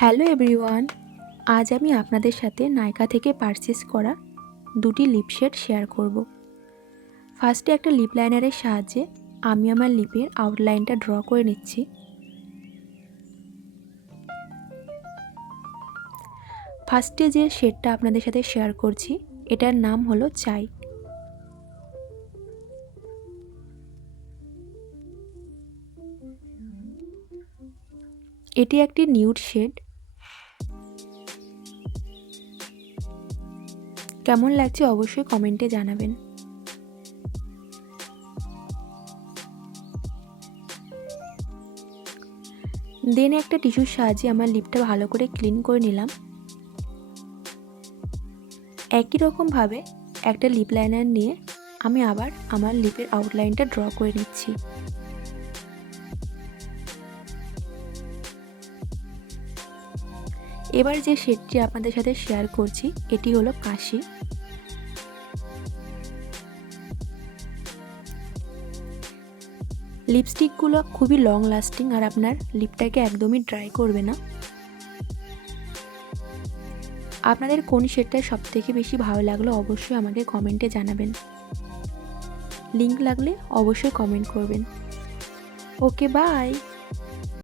Hello everyone, আজ আমি আপনাদের সাথে নাইকা থেকে পারচেস করা দুটি লিপ শেড শেয়ার করব। ফার্স্টে একটা লিপ লাইনারের সাহায্যে আমি আমার লিপের আউটলাইনটা ড্র করে নিচ্ছি। ফার্স্টে যে শেডটা আপনাদের সাথে শেয়ার করছি এটার নাম হলো চাই। এটি একটি নিউড শেড। কেমন লাগছে অবশ্যই কমেন্টে জানাবেন। দেন একটা টিস্যুর সাহায্যে আমার লিপটা ভালো করে ক্লিন করে নিলাম। একই রকমভাবে একটা লিপ লাইনার নিয়ে আমি আবার আমার লিপের আউটলাইনটা ড্র করে নিচ্ছি। এবার যে শেডটি আপনাদের সাথে শেয়ার করছি এটি হলো কাশি। লিপস্টিকগুলো খুবই লং লাস্টিং আর আপনার লিপটাকে একদমই ড্রাই করবে না। আপনাদের কোন শেডটা সবথেকে বেশি ভালো লাগলো অবশ্যই আমাকে কমেন্টে জানাবেন। লিংক লাগলে অবশ্যই কমেন্ট করবেন। ওকে, বাই।